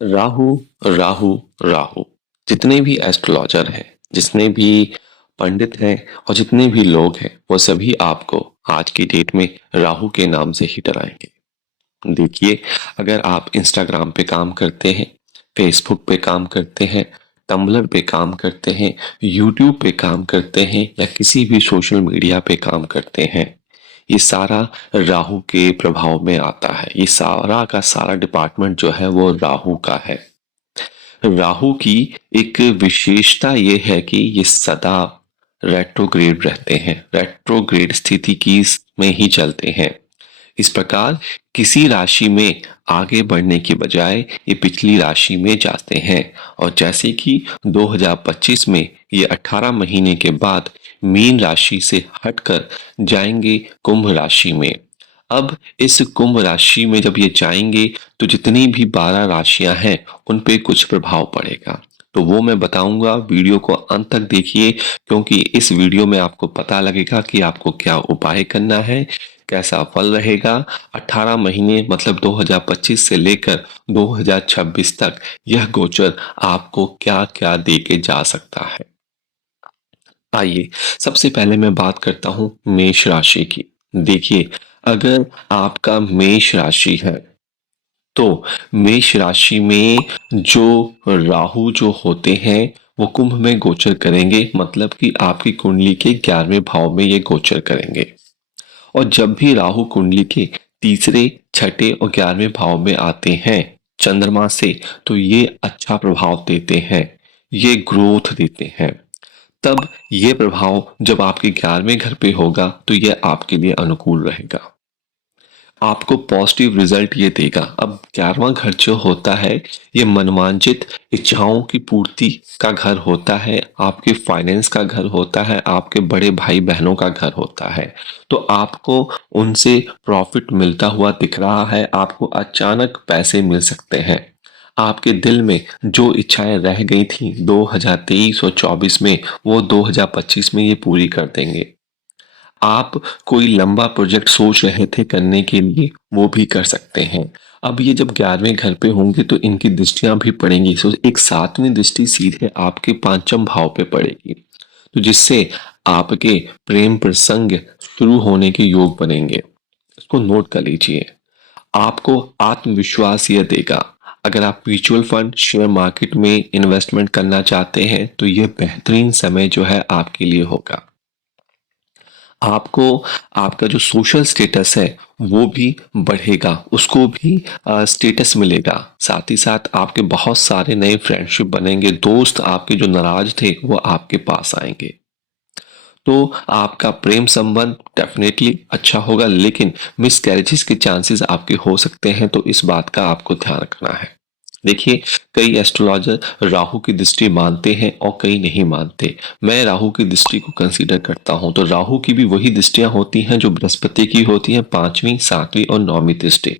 राहु राहु राहु। जितने भी एस्ट्रोलॉजर हैं, जितने भी पंडित हैं और जितने भी लोग हैं, वो सभी आपको आज की डेट में राहु के नाम से ही डराएंगे। देखिए, अगर आप इंस्टाग्राम पे काम करते हैं, फेसबुक पे काम करते हैं, टम्बलर पे काम करते हैं, यूट्यूब पे काम करते हैं या किसी भी सोशल मीडिया पे काम करते हैं, ये सारा राहु के प्रभाव में आता है। ये सारा का सारा डिपार्टमेंट जो है वो राहु का है। राहु की एक विशेषता ये है कि ये सदा रेट्रोग्रेड रहते हैं, रेट्रोग्रेड स्थिति की में ही चलते हैं। इस प्रकार किसी राशि में आगे बढ़ने के बजाय ये पिछली राशि में जाते हैं और जैसे कि 2025 में ये 18 महीने के बाद मीन राशि से हटकर जाएंगे कुंभ राशि में। अब इस कुंभ राशि में जब ये जाएंगे तो जितनी भी 12 राशियां हैं उन पे कुछ प्रभाव पड़ेगा। तो वो मैं बताऊंगा, वीडियो को अंत तक देखिए क्योंकि इस वीडियो में आपको पता लगेगा कि आपको क्या उपाय करना है, कैसा फल रहेगा। 18 महीने मतलब 2025 से लेकर 2026 तक यह गोचर आपको क्या क्या दे के जा सकता है। आइए सबसे पहले मैं बात करता हूं मेष राशि की। देखिए, अगर आपका मेष राशि है तो मेष राशि में जो राहु जो होते हैं वो कुंभ में गोचर करेंगे, मतलब कि आपकी कुंडली के 11वें भाव में ये गोचर करेंगे। और जब भी राहु कुंडली के तीसरे, छठे और 11वें भाव में आते हैं चंद्रमा से, तो ये अच्छा प्रभाव देते हैं, ये ग्रोथ देते हैं। तब ये प्रभाव जब आपके 11वें घर पे होगा तो ये आपके लिए अनुकूल रहेगा, आपको पॉजिटिव रिजल्ट ये देगा। अब 11वां घर जो होता है ये मनोवांछित इच्छाओं की पूर्ति का घर होता है, आपके फाइनेंस का घर होता है, आपके बड़े भाई बहनों का घर होता है। तो आपको उनसे प्रॉफिट मिलता हुआ दिख रहा है, आपको अचानक पैसे मिल सकते हैं। आपके दिल में जो इच्छाएं रह गई थी 2023 और 24 में, वो 2025 में ये पूरी कर देंगे। आप कोई लंबा प्रोजेक्ट सोच रहे थे करने के लिए, वो भी कर सकते हैं। अब ये जब 11वें घर पे होंगे तो इनकी दृष्टियां भी पड़ेंगी, सो एक 7वीं दृष्टि सीधे आपके 5वें भाव पे पड़ेगी, तो जिससे आपके प्रेम प्रसंग शुरू होने के योग बनेंगे। इसको नोट कर लीजिए। आपको आत्मविश्वास यह देगा। अगर आप म्यूचुअल फंड, शेयर मार्केट में इन्वेस्टमेंट करना चाहते हैं तो यह बेहतरीन समय जो है आपके लिए होगा। आपको आपका जो सोशल स्टेटस है वो भी बढ़ेगा, उसको भी स्टेटस मिलेगा। साथ ही साथ आपके बहुत सारे नए फ्रेंडशिप बनेंगे, दोस्त आपके जो नाराज थे वो आपके पास आएंगे। तो आपका प्रेम संबंध डेफिनेटली अच्छा होगा, लेकिन मिसकैरेजेस के चांसेस आपके हो सकते हैं, तो इस बात का आपको ध्यान रखना है। देखिए, कई एस्ट्रोलॉजर राहु की दृष्टि मानते हैं और कई नहीं मानते। मैं राहु की दृष्टि को कंसीडर करता हूं। तो राहु की भी वही दृष्टियां होती हैं जो बृहस्पति की होती हैं, 5वीं, 7वीं और 9वीं दृष्टि।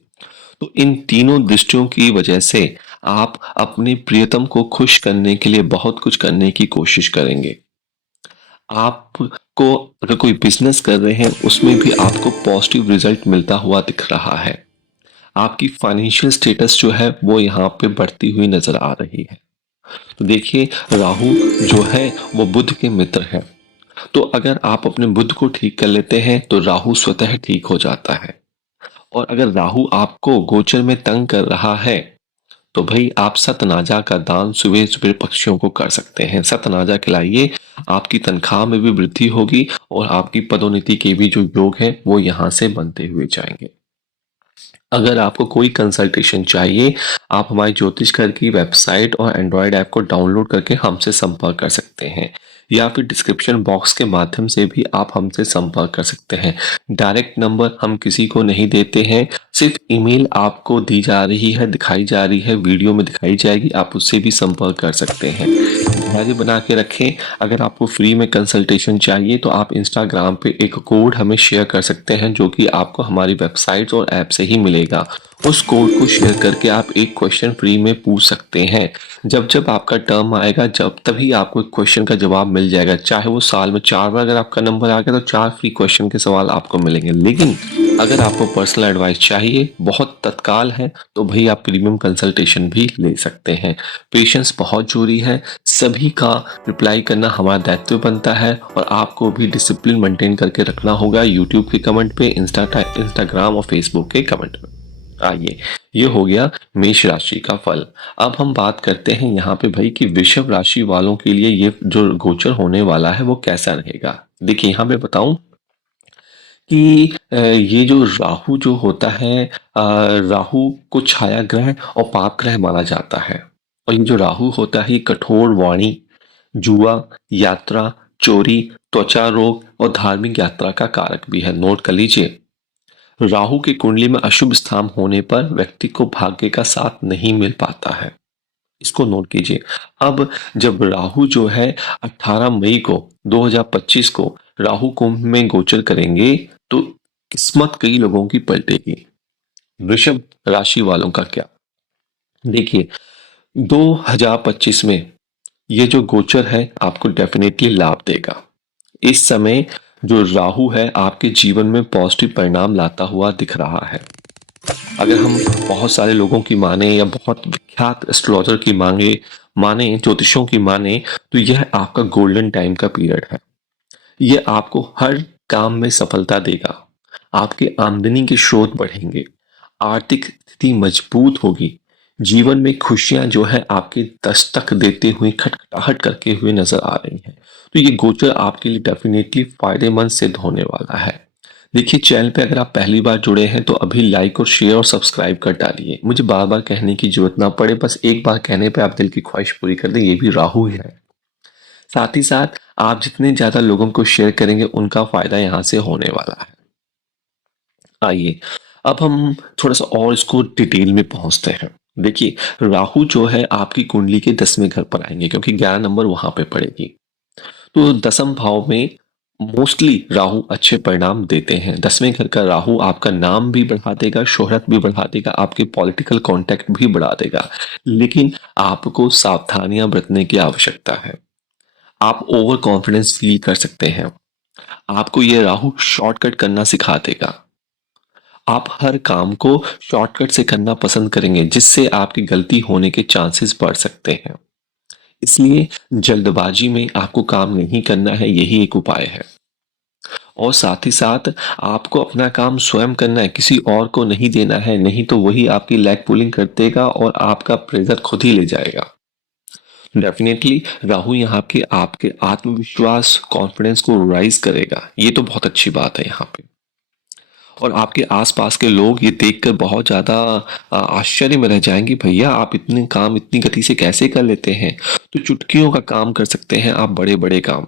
तो इन तीनों दृष्टियों की वजह से आप अपने प्रियतम को खुश करने के लिए बहुत कुछ करने की कोशिश करेंगे। आपको अगर कोई बिजनेस कर रहे हैं उसमें भी आपको पॉजिटिव रिजल्ट मिलता हुआ दिख रहा है। आपकी फाइनेंशियल स्टेटस जो है वो यहाँ पे बढ़ती हुई नजर आ रही है। तो देखिए, राहु जो है वो बुध के मित्र है, तो अगर आप अपने बुध को ठीक कर लेते हैं तो राहु स्वतः ठीक हो जाता है। और अगर राहु आपको गोचर में तंग कर रहा है तो भाई आप सतनाजा का दान सुबह सुबह पक्षियों को कर सकते हैं। सतनाजा खिलाइए, आपकी तनख्वाह में भी वृद्धि होगी और आपकी पदोन्नति के भी जो योग है वो यहाँ से बनते हुए जाएंगे। अगर आपको कोई कंसल्टेशन चाहिए, आप हमारी ज्योतिष घर की वेबसाइट और एंड्रॉयड ऐप को डाउनलोड करके हमसे संपर्क कर सकते हैं, या फिर डिस्क्रिप्शन बॉक्स के माध्यम से भी आप हमसे संपर्क कर सकते हैं। डायरेक्ट नंबर हम किसी को नहीं देते हैं, सिर्फ ईमेल आपको दी जा रही है, दिखाई जा रही है, वीडियो में दिखाई जाएगी, आप उससे भी संपर्क कर सकते हैं। धैर्य बना के रखें। अगर आपको फ्री में कंसल्टेशन चाहिए तो आप इंस्टाग्राम पे एक कोड हमें शेयर कर सकते हैं जो कि आपको हमारी वेबसाइट और ऐप से ही मिलेगा। उस कोड को शेयर करके आप एक क्वेश्चन फ्री में पूछ सकते हैं। जब जब आपका टर्म आएगा जब तभी आपको एक क्वेश्चन का जवाब मिल जाएगा, चाहे वो साल में 4 बार अगर आपका नंबर आ गया तो 4 फ्री क्वेश्चन के सवाल आपको मिलेंगे। लेकिन अगर आपको पर्सनल एडवाइस चाहिए, बहुत तत्काल है, तो भाई आप प्रीमियम कंसल्टेशन भी ले सकते हैं। पेशेंस बहुत ज़रूरी है, सभी का रिप्लाई करना हमारा दायित्व बनता है और आपको भी डिसिप्लिन मेंटेन करके रखना होगा यूट्यूब के कमेंट पे, इंस्टाग्राम और फेसबुक के कमेंट पे। आइए, ये हो गया मेष राशि का फल। अब हम बात करते हैं यहाँ पे भाई कि वृषभ राशि वालों के लिए ये जो गोचर होने वाला है वो कैसा रहेगा। देखिए यहाँ पे बताऊं कि ये जो राहु जो होता है, राहु को छाया ग्रह और पाप ग्रह माना जाता है। और ये जो राहु होता है ये कठोर वाणी, जुआ, यात्रा, चोरी, त्वचा रोग और धार्मिक यात्रा का कारक भी है। नोट कर लीजिए, राहु की कुंडली में अशुभ स्थान होने पर व्यक्ति को भाग्य का साथ नहीं मिल पाता है। इसको नोट कीजिए। अब जब राहु जो है 18 मई को 2025 को राहु कुंभ में गोचर करेंगे तो किस्मत कई लोगों की पलटेगी। वृषभ राशि वालों का क्या? देखिए, 2025 में ये जो गोचर है आपको डेफिनेटली लाभ देगा। इस समय जो राहु है आपके जीवन में पॉजिटिव परिणाम लाता हुआ दिख रहा है। अगर हम बहुत सारे लोगों की माने या बहुत विख्यात एस्ट्रोलॉजर की माने ज्योतिषों की माने तो यह आपका गोल्डन टाइम का पीरियड है। यह आपको हर काम में सफलता देगा, आपके आमदनी के स्रोत बढ़ेंगे, आर्थिक स्थिति मजबूत होगी, जीवन में खुशियां जो है आपकी दस्तक देते हुए खटखटाहट करके हुए नजर आ रही हैं। तो ये गोचर आपके लिए डेफिनेटली फायदेमंद सिद्ध होने वाला है। देखिए, चैनल पे अगर आप पहली बार जुड़े हैं तो अभी लाइक और शेयर और सब्सक्राइब कर डालिए। मुझे बार बार कहने की जरूरत ना पड़े, बस एक बार कहने पे आप दिल की ख्वाहिश पूरी कर दें, ये भी राहु ही है। साथ ही साथ आप जितने ज्यादा लोगों को शेयर करेंगे उनका फायदा यहाँ से होने वाला है। आइए, अब हम थोड़ा सा और इसको डिटेल में पहुंचते हैं। देखिए, राहु जो है आपकी कुंडली के 10वें घर पर आएंगे क्योंकि 11 नंबर वहां पे पड़ेगी। तो 10म भाव में मोस्टली राहु अच्छे परिणाम देते हैं। 10वें घर का राहु आपका नाम भी बढ़ा देगा, शोहरत भी बढ़ा देगा, आपके पॉलिटिकल कॉन्टैक्ट भी बढ़ा देगा। लेकिन आपको सावधानियां बरतने की आवश्यकता है। आप ओवर कॉन्फिडेंस फील कर सकते हैं। आपको ये राहु शॉर्टकट करना सिखा देगा। आप हर काम को शॉर्टकट से करना पसंद करेंगे जिससे आपकी गलती होने के चांसेस बढ़ सकते हैं। इसलिए जल्दबाजी में आपको काम नहीं करना है, यही एक उपाय है। और साथ ही साथ आपको अपना काम स्वयं करना है, किसी और को नहीं देना है, नहीं तो वही आपकी लैग पुलिंग कर देगा और आपका प्रेशर खुद ही ले जाएगा। डेफिनेटली राहु यहाँ के आपके आत्मविश्वास कॉन्फिडेंस को राइज करेगा, ये तो बहुत अच्छी बात है यहाँ पे। और आपके आसपास के लोग ये देखकर बहुत ज़्यादा आश्चर्य में रह जाएंगे, भैया आप इतने काम इतनी गति से कैसे कर लेते हैं। तो चुटकियों का काम कर सकते हैं आप, बड़े बड़े काम।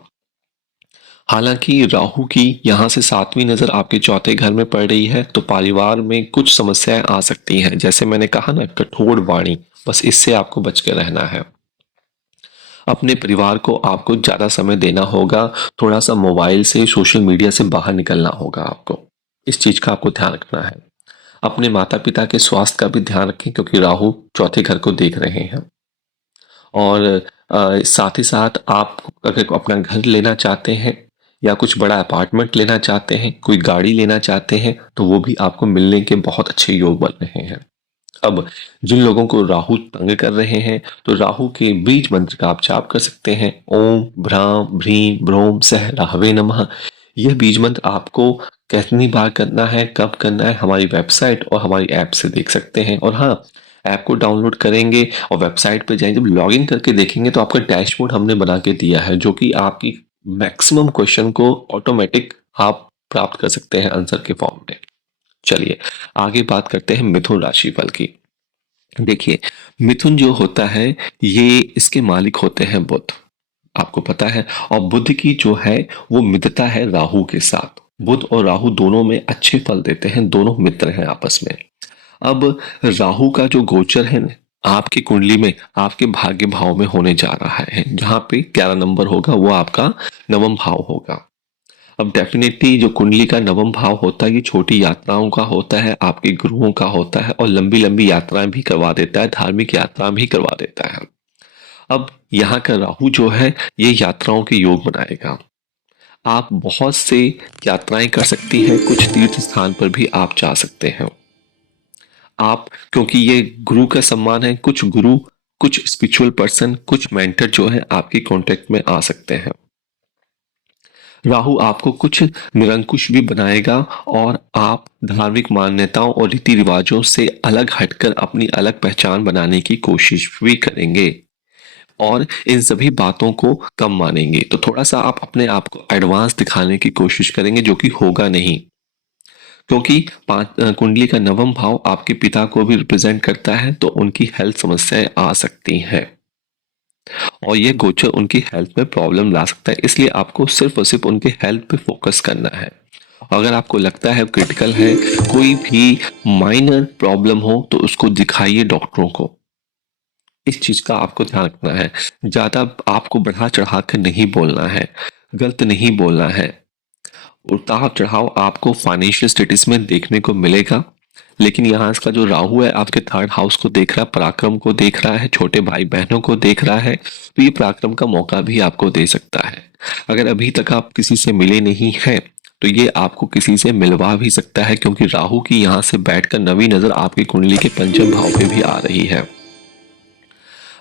हालांकि राहु की यहाँ से 7वीं नजर आपके चौथे घर में पड़ रही है तो परिवार में कुछ समस्याएं आ सकती हैं। जैसे मैंने कहा ना, कठोर वाणी, बस इससे आपको बच के रहना है। अपने परिवार को आपको ज्यादा समय देना होगा, थोड़ा सा मोबाइल से सोशल मीडिया से बाहर निकलना होगा आपको। इस चीज का आपको ध्यान रखना है। अपने माता पिता के स्वास्थ्य का भी ध्यान रखें क्योंकि राहु चौथे घर को देख रहे हैं। और साथ ही साथ आप अगर अपना घर लेना चाहते हैं या कुछ बड़ा अपार्टमेंट लेना चाहते हैं, कोई गाड़ी लेना चाहते हैं, तो वो भी आपको मिलने के बहुत अच्छे योग बन रहे हैं। अब जिन लोगों को राहु तंग कर रहे हैं तो राहु के बीज मंत्र का आप जाप कर सकते हैं। ओम भ्राम भ्रीम ब्रोम सह राहवे नमः। यह बीज मंत्र आपको कितनी बार करना है, कब करना है, हमारी वेबसाइट और हमारी ऐप से देख सकते हैं। और हाँ, ऐप को डाउनलोड करेंगे और वेबसाइट पे जाएंगे, जब लॉगिन करके देखेंगे तो आपका डैशबोर्ड हमने बना के दिया है जो कि आपकी मैक्सिमम क्वेश्चन को ऑटोमेटिक आप प्राप्त कर सकते हैं आंसर के फॉर्म में। चलिए आगे बात करते हैं मिथुन राशि फल की। देखिए, मिथुन जो होता है ये इसके मालिक होते हैं बुध, आपको पता है। और बुध की जो है वो मित्रता है राहु के साथ। बुध और राहु दोनों में अच्छे फल देते हैं, दोनों मित्र हैं आपस में। अब राहु का जो गोचर है ना आपकी कुंडली में आपके भाग्य भाव में होने जा रहा है, जहां पे 11 नंबर होगा वो आपका 9वां भाव होगा। अब डेफिनेटली जो कुंडली का नवम भाव होता है ये छोटी यात्राओं का होता है, आपके गुरुओं का होता है और लंबी लंबी यात्राएं भी करवा देता है, धार्मिक यात्रा भी करवा देता है। अब यहाँ का राहु जो है ये यात्राओं के योग बनाएगा। आप बहुत से यात्राएं कर सकती हैं, कुछ तीर्थ स्थान पर भी आप जा सकते हैं। आप, क्योंकि ये गुरु का सम्मान है, कुछ गुरु, कुछ स्पिरिचुअल पर्सन, कुछ मेंटर जो है आपके कांटेक्ट में आ सकते हैं। राहु आपको कुछ निरंकुश भी बनाएगा और आप धार्मिक मान्यताओं और रीति रिवाजों से अलग हटकर अपनी अलग पहचान बनाने की कोशिश भी करेंगे और इन सभी बातों को कम मानेंगे। तो थोड़ा सा आप अपने आप को एडवांस दिखाने की कोशिश करेंगे, जो कि होगा नहीं, क्योंकि कुंडली का नवम भाव आपके पिता को भी रिप्रेजेंट करता है, तो उनकी हेल्थ समस्याएं आ सकती हैं और ये गोचर उनकी हेल्थ में प्रॉब्लम ला सकता है। इसलिए आपको सिर्फ और सिर्फ उनके हेल्थ पे फोकस करना है। अगर आपको लगता है क्रिटिकल है, कोई भी माइनर प्रॉब्लम हो, तो उसको दिखाइए डॉक्टरों को। इस चीज का आपको ध्यान रखना है। ज्यादा आपको बढ़ा चढ़ा कर नहीं बोलना है, गलत नहीं बोलना है। उतार चढ़ाव आपको फाइनेंशियल स्टेटस में देखने को मिलेगा, लेकिन यहाँ इसका जो राहु है आपके थर्ड हाउस को देख रहा है, पराक्रम को देख रहा है, छोटे भाई बहनों को देख रहा है, तो ये पराक्रम का मौका भी आपको दे सकता है। अगर अभी तक आप किसी से मिले नहीं हैं, तो ये आपको किसी से मिलवा भी सकता है, क्योंकि राहु की यहाँ से बैठकर नवी नजर आपकी कुंडली के पंचम भाव पे भी आ रही है।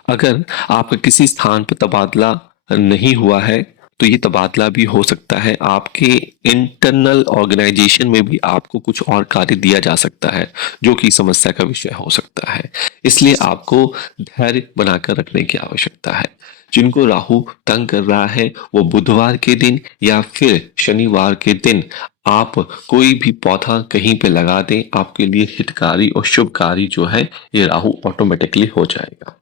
अगर आपका किसी स्थान पर तबादला नहीं हुआ है, तो ये तबादला भी हो सकता है। आपके इंटरनल ऑर्गेनाइजेशन में भी आपको कुछ और कार्य दिया जा सकता है, जो कि समस्या का विषय हो सकता है। इसलिए आपको धैर्य बनाकर रखने की आवश्यकता है। जिनको राहु तंग कर रहा है, वो बुधवार के दिन या फिर शनिवार के दिन आप कोई भी पौधा कहीं पे लगा दें, आपके लिए हितकारी और शुभकारी जो है ये राहु ऑटोमेटिकली हो जाएगा।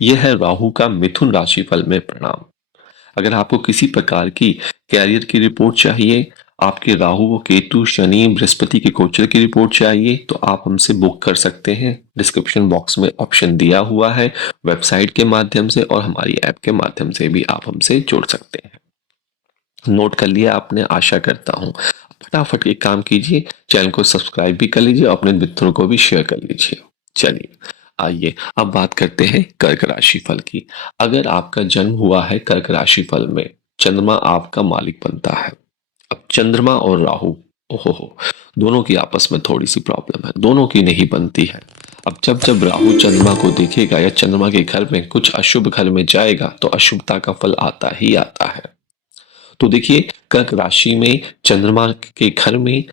यह है राहु का मिथुन राशिफल में परिणाम। अगर आपको किसी प्रकार की कैरियर की रिपोर्ट चाहिए, आपके राहु व केतु शनि बृहस्पति के गोचर की रिपोर्ट चाहिए, तो आप हमसे बुक कर सकते हैं। डिस्क्रिप्शन बॉक्स में ऑप्शन दिया हुआ है, वेबसाइट के माध्यम से और हमारी ऐप के माध्यम से भी आप हमसे जुड़ सकते हैं। नोट कर लिया आपने, आशा करता हूँ। फटाफट एक काम कीजिए, चैनल को सब्सक्राइब भी कर लीजिए, अपने मित्रों को भी शेयर कर लीजिए। चलिए आइए अब बात करते हैं कर्क राशि फल की। अगर आपका जन्म हुआ है कर्क राशि फल में, चंद्रमा आपका मालिक बनता है। अब चंद्रमा और राहु, ओहो, दोनों की आपस में थोड़ी सी प्रॉब्लम है, दोनों की नहीं बनती है। अब जब जब राहु चंद्रमा को देखेगा या चंद्रमा के घर में कुछ अशुभ घर में जाएगा, तो अशुभता का फल आता ही आता है। तो देखिए, कर्क राशि में चंद्रमा के घर में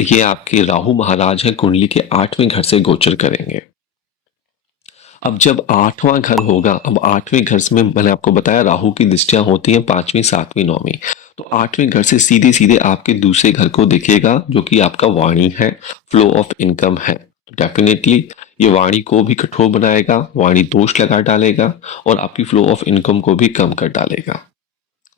ये आपके राहु महाराज है, कुंडली के 8वें घर से गोचर करेंगे। अब जब 8वां घर होगा, अब 8वें घर में मैंने आपको बताया राहु की दृष्टियां होती हैं 5वीं 7वीं 9वीं, तो 8वें घर से सीधे सीधे आपके दूसरे घर को दिखेगा, जो कि आपका वाणी है, फ्लो ऑफ इनकम है। तो डेफिनेटली ये वाणी को भी कठोर बनाएगा, वाणी दोष लगा डालेगा और आपकी फ्लो ऑफ इनकम को भी कम कर डालेगा।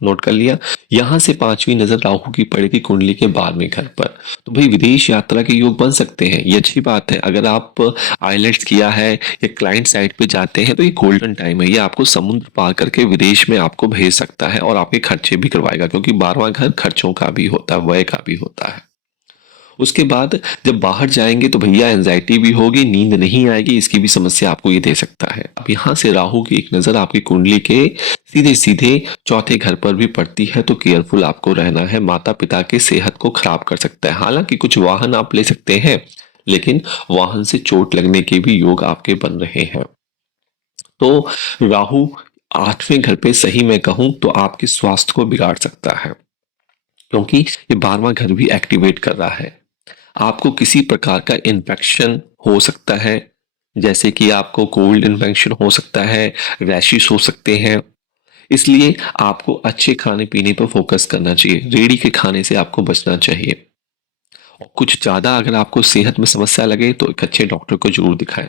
नोट कर लिया। यहां से 5वीं नजर राहु की पड़ेगी कुंडली के 12वें घर पर, तो भाई विदेश यात्रा के योग बन सकते हैं, ये अच्छी बात है। अगर आप आइलेट्स किया है या क्लाइंट साइड पे जाते हैं, तो ये गोल्डन टाइम है, ये आपको समुद्र पार करके विदेश में आपको भेज सकता है और आपके खर्चे भी करवाएगा, क्योंकि 12वां घर खर्चों का भी होता है, व्यय का भी होता है। उसके बाद जब बाहर जाएंगे तो भैया एंजाइटी भी होगी, नींद नहीं आएगी, इसकी भी समस्या आपको ये दे सकता है। अब यहाँ से राहु की एक नजर आपकी कुंडली के सीधे सीधे चौथे घर पर भी पड़ती है, तो केयरफुल आपको रहना है। माता पिता की सेहत को खराब कर सकता है। हालांकि कुछ वाहन आप ले सकते हैं, लेकिन वाहन से चोट लगने के भी योग आपके बन रहे हैं। तो राहु 8वें घर पे, सही मैं कहूं तो आपके स्वास्थ्य को बिगाड़ सकता है, क्योंकि ये 12वां घर भी एक्टिवेट कर रहा है। आपको किसी प्रकार का इन्फेक्शन हो सकता है, जैसे कि आपको कोल्ड इन्फेक्शन हो सकता है, रैशेस हो सकते हैं। इसलिए आपको अच्छे खाने पीने पर फोकस करना चाहिए, रेडी के खाने से आपको बचना चाहिए। और कुछ ज्यादा अगर आपको सेहत में समस्या लगे, तो एक अच्छे डॉक्टर को जरूर दिखाएं।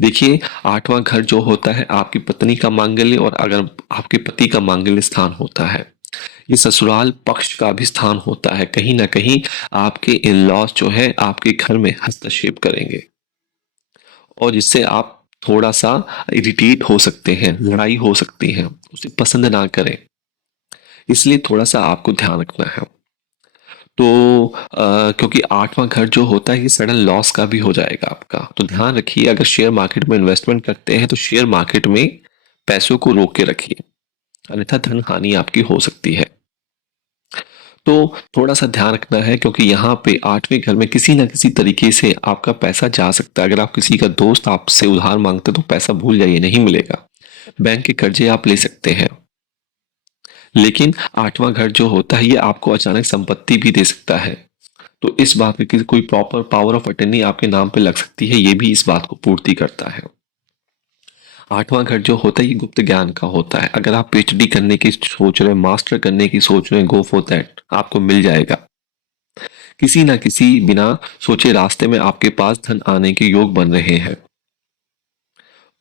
देखिए, 8वां घर जो होता है आपकी पत्नी का मांगल्य, और अगर आपके पति का मांगल्य स्थान होता है, ये ससुराल पक्ष का भी स्थान होता है। कहीं ना कहीं आपके इन लॉज जो है आपके घर में हस्तक्षेप करेंगे, और जिससे आप थोड़ा सा इरिटेट हो सकते हैं, लड़ाई हो सकती है, उसे पसंद ना करें। इसलिए थोड़ा सा आपको ध्यान रखना है। तो क्योंकि आठवां घर जो होता है ये सडन लॉस का भी हो जाएगा आपका, तो ध्यान रखिए अगर शेयर मार्केट में इन्वेस्टमेंट करते हैं तो शेयर मार्केट में पैसों को रोक के रखिए, अन्यथा धन हानि आपकी हो सकती है। तो थोड़ा सा ध्यान रखना है क्योंकि यहाँ पे आठवें घर में किसी ना किसी तरीके से आपका पैसा जा सकता है। अगर आप किसी का दोस्त आपसे उधार मांगते तो पैसा भूल जाइए, नहीं मिलेगा। बैंक के कर्जे आप ले सकते हैं, लेकिन आठवां घर जो होता है ये आपको अचानक संपत्ति भी दे सकता है। तो इस बात की कोई प्रॉपर पावर ऑफ अटर्नी आपके नाम पे लग सकती है, ये भी इस बात को पूर्ति करता है। आठवां घर जो होता है ये गुप्त ज्ञान का होता है। अगर आप पीएचडी करने की सोच रहे हैं, मास्टर करने की सोच रहे हैं, गो फॉर दैट, आपको मिल जाएगा। किसी ना किसी बिना सोचे रास्ते में आपके पास धन आने के योग बन रहे हैं।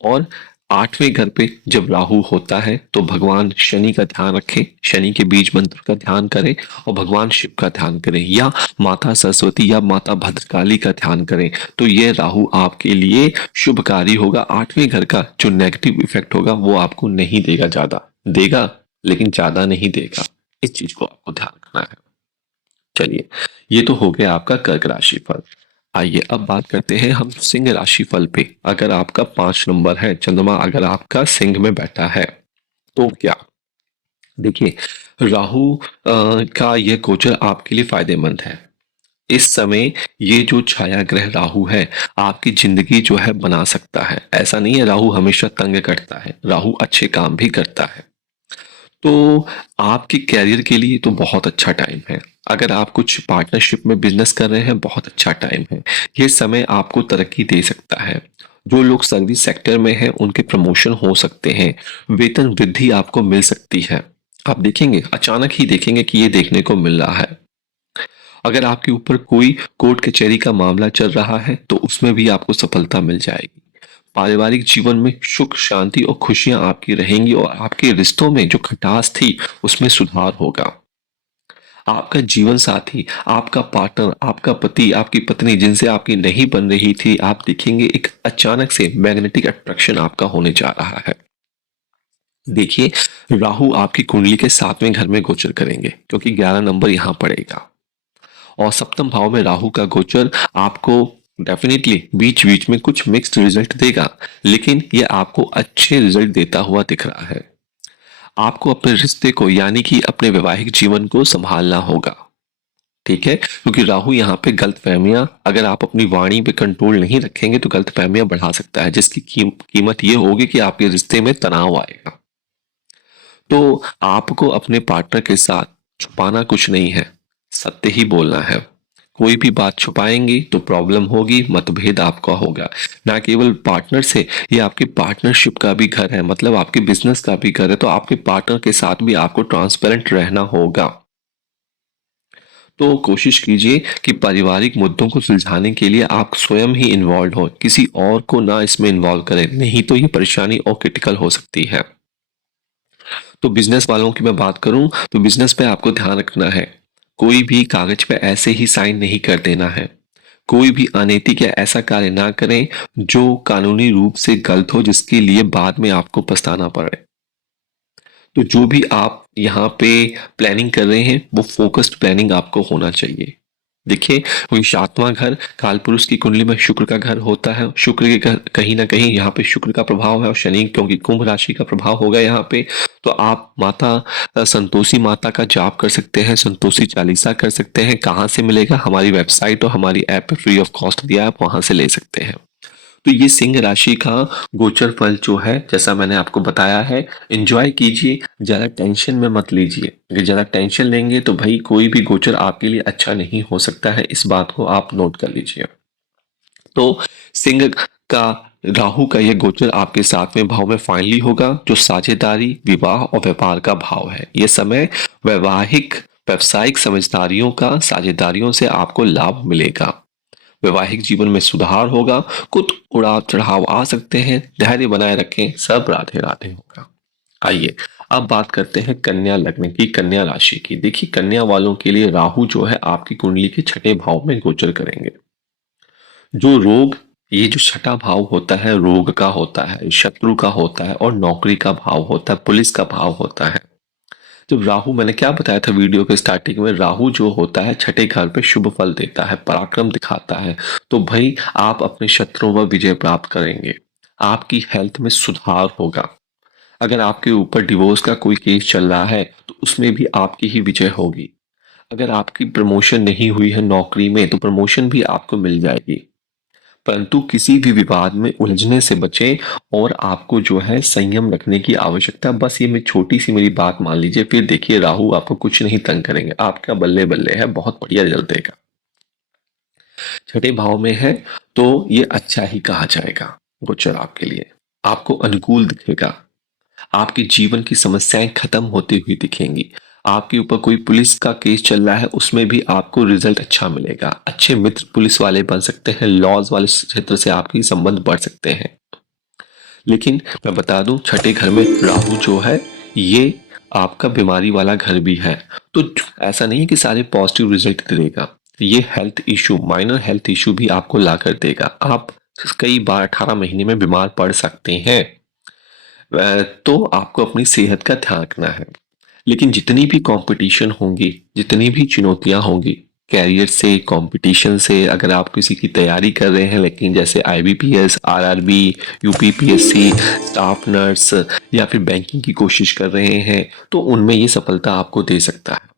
और आठवें घर पे जब राहु होता है तो भगवान शनि का ध्यान रखें, शनि के बीज मंत्र का ध्यान करें और भगवान शिव का ध्यान करें या माता सरस्वती या माता भद्रकाली का ध्यान करें, तो ये राहु आपके लिए शुभकारी होगा। आठवें घर का जो नेगेटिव इफेक्ट होगा वो आपको नहीं देगा, ज्यादा देगा लेकिन ज्यादा नहीं देगा। इस चीज को आपको ध्यान रखना है। चलिए, ये तो हो गया आपका कर्क राशि फल। आइए अब बात करते हैं हम सिंह राशि फल पे। अगर आपका 5 नंबर है, चंद्रमा अगर आपका सिंह में बैठा है तो क्या? देखिए, राहु का यह गोचर आपके लिए फायदेमंद है। इस समय ये जो छाया ग्रह राहु है आपकी जिंदगी जो है बना सकता है। ऐसा नहीं है राहु हमेशा तंग करता है, राहु अच्छे काम भी करता है। तो आपके कैरियर के लिए तो बहुत अच्छा टाइम है। अगर आप कुछ पार्टनरशिप में बिजनेस कर रहे हैं, बहुत अच्छा टाइम है। ये समय आपको तरक्की दे सकता है। जो लोग सर्विस सेक्टर में हैं उनके प्रमोशन हो सकते हैं, वेतन वृद्धि आपको मिल सकती है। आप देखेंगे, अचानक ही देखेंगे कि ये देखने को मिल रहा है। अगर आपके ऊपर कोई कोर्ट कचहरी का मामला चल रहा है तो उसमें भी आपको सफलता मिल जाएगी। पारिवारिक जीवन में सुख शांति और खुशियां आपकी रहेंगी और आपके रिश्तों में जो खटास थी उसमें सुधार होगा। आपका जीवन साथी, आपका पार्टनर, आपका पति, आपकी पत्नी जिनसे आपकी नहीं बन रही थी, आप देखेंगे एक अचानक से मैग्नेटिक अट्रैक्शन आपका होने जा रहा है। देखिए, राहु आपकी कुंडली के 7वें घर में गोचर करेंगे क्योंकि 11 नंबर यहां पड़ेगा और सप्तम भाव में राहु का गोचर आपको डेफिनेटली बीच बीच में कुछ मिक्स्ड रिजल्ट देगा, लेकिन ये आपको अच्छे रिजल्ट देता हुआ दिख रहा है। आपको अपने रिश्ते को यानी कि अपने वैवाहिक जीवन को संभालना होगा, ठीक है? क्योंकि राहु यहाँ पे गलतफहमियां, अगर आप अपनी वाणी पे कंट्रोल नहीं रखेंगे तो गलतफहमियां बढ़ा सकता है, जिसकी कीमत ये होगी कि आपके रिश्ते में तनाव आएगा। तो आपको अपने पार्टनर के साथ छुपाना कुछ नहीं है, सत्य ही बोलना है। कोई भी बात छुपाएंगी तो प्रॉब्लम होगी, मतभेद आपका होगा। ना केवल पार्टनर से, ये आपके पार्टनरशिप का भी घर है, मतलब आपके बिजनेस का भी घर है, तो आपके पार्टनर के साथ भी आपको ट्रांसपेरेंट रहना होगा। तो कोशिश कीजिए कि पारिवारिक मुद्दों को सुलझाने के लिए आप स्वयं ही इन्वॉल्व हो, किसी और को ना इसमें इन्वॉल्व करें, नहीं तो ये परेशानी और क्रिटिकल हो सकती है। तो बिजनेस वालों की मैं बात करूं तो बिजनेस पे आपको ध्यान रखना है, कोई भी कागज पे ऐसे ही साइन नहीं कर देना है। कोई भी अनैतिक या ऐसा कार्य ना करें जो कानूनी रूप से गलत हो, जिसके लिए बाद में आपको पछताना पड़े। तो जो भी आप यहाँ पे प्लानिंग कर रहे हैं वो फोकस्ड प्लानिंग आपको होना चाहिए। देखिए, कोई 7वां घर कालपुरुष की कुंडली में शुक्र का घर होता है। शुक्र के घर कहीं ना कहीं यहाँ पे शुक्र का प्रभाव है और शनि क्योंकि कुंभ राशि का प्रभाव होगा यहाँ पे, तो आप माता संतोषी माता का जाप कर सकते हैं, संतोषी चालीसा कर सकते हैं। कहाँ से मिलेगा? हमारी वेबसाइट और हमारी ऐप पे फ्री ऑफ कॉस्ट दिया है, आप वहां से ले सकते हैं। तो ये सिंह राशि का गोचर फल जो है, जैसा मैंने आपको बताया है, एंजॉय कीजिए, ज्यादा टेंशन में मत लीजिए। अगर ज्यादा टेंशन लेंगे तो भाई कोई भी गोचर आपके लिए अच्छा नहीं हो सकता है, इस बात को आप नोट कर लीजिए। तो सिंह का राहु का यह गोचर आपके 7वें भाव में फाइनली होगा, जो साझेदारी, विवाह और व्यापार का भाव है। यह समय वैवाहिक व्यवसायिक समझदारियों का, साझेदारियों से आपको लाभ मिलेगा। वैवाहिक जीवन में सुधार होगा, कुछ उड़ाव चढ़ाव आ सकते हैं, धैर्य बनाए रखें, सब राधे राधे होगा। आइए अब बात करते हैं कन्या लग्न की, कन्या राशि की। देखिए, कन्या वालों के लिए राहु जो है आपकी कुंडली के 6ठे भाव में गोचर करेंगे। जो रोग, ये जो 6ठा भाव होता है रोग का होता है, शत्रु का होता है और नौकरी का भाव होता है, पुलिस का भाव होता है। जब राहु, मैंने क्या बताया था वीडियो के स्टार्टिंग में, राहु जो होता है छठे घर पे शुभ फल देता है, पराक्रम दिखाता है। तो भाई आप अपने शत्रुओं पर विजय प्राप्त करेंगे, आपकी हेल्थ में सुधार होगा। अगर आपके ऊपर डिवोर्स का कोई केस चल रहा है तो उसमें भी आपकी ही विजय होगी। अगर आपकी प्रमोशन नहीं हुई है नौकरी में तो प्रमोशन भी आपको मिल जाएगी। परंतु किसी भी विवाद में उलझने से बचें और आपको जो है संयम रखने की आवश्यकता। बस ये मैं छोटी सी मेरी बात मान लीजिए, फिर देखिए राहु आपको कुछ नहीं तंग करेंगे, आपका बल्ले बल्ले है, बहुत बढ़िया रिजल्ट देगा। छठे भाव में है तो ये अच्छा ही कहा जाएगा गोचर आपके लिए, आपको अनुकूल दिखेगा। आपके जीवन की समस्याएं खत्म होती हुई दिखेंगी। आपके ऊपर कोई पुलिस का केस चल रहा है उसमें भी आपको रिजल्ट अच्छा मिलेगा। अच्छे मित्र पुलिस वाले बन सकते हैं, लॉज वाले क्षेत्र से आपके संबंध बढ़ सकते हैं। लेकिन मैं बता दूं, छठे घर में राहु जो है ये आपका बीमारी वाला घर भी है। तो ऐसा नहीं है कि सारे पॉजिटिव रिजल्ट देगा, ये health issue, minor health issue भी आपको ला कर देगा। आप कई बार 18 महीने में बीमार पड़ सकते हैं। तो आपको अपनी सेहत का ध्यान रखना है। लेकिन जितनी भी कंपटीशन होंगी, जितनी भी चुनौतियां होंगी, कैरियर से, कंपटीशन से, अगर आप किसी की तैयारी कर रहे हैं, लेकिन जैसे IBPS, RRB, UPPSC, staff nurse या फिर बैंकिंग की कोशिश कर रहे हैं, तो उनमें ये सफलता आपको दे सकता है।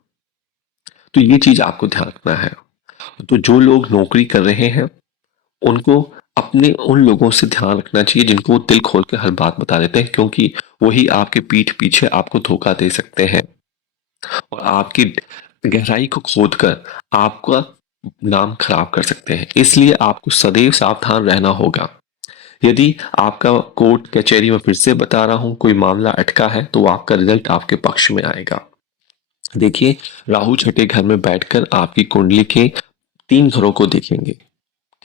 तो ये चीज आपको ध्यान रखना है। तो जो लोग नौकरी कर रहे हैं उनको अपने उन लोगों से ध्यान रखना चाहिए जिनको वो दिल खोल के हर बात बता देते हैं, क्योंकि वही आपके पीठ पीछे आपको धोखा दे सकते हैं और आपकी गहराई को खोद कर आपका नाम खराब कर सकते हैं। इसलिए आपको सदैव सावधान रहना होगा। यदि आपका कोर्ट कचहरी में, फिर से बता रहा हूं, कोई मामला अटका है तो आपका रिजल्ट आपके पक्ष में आएगा। देखिए, राहु छठे घर में बैठकर आपकी कुंडली के 3 घरों को देखेंगे,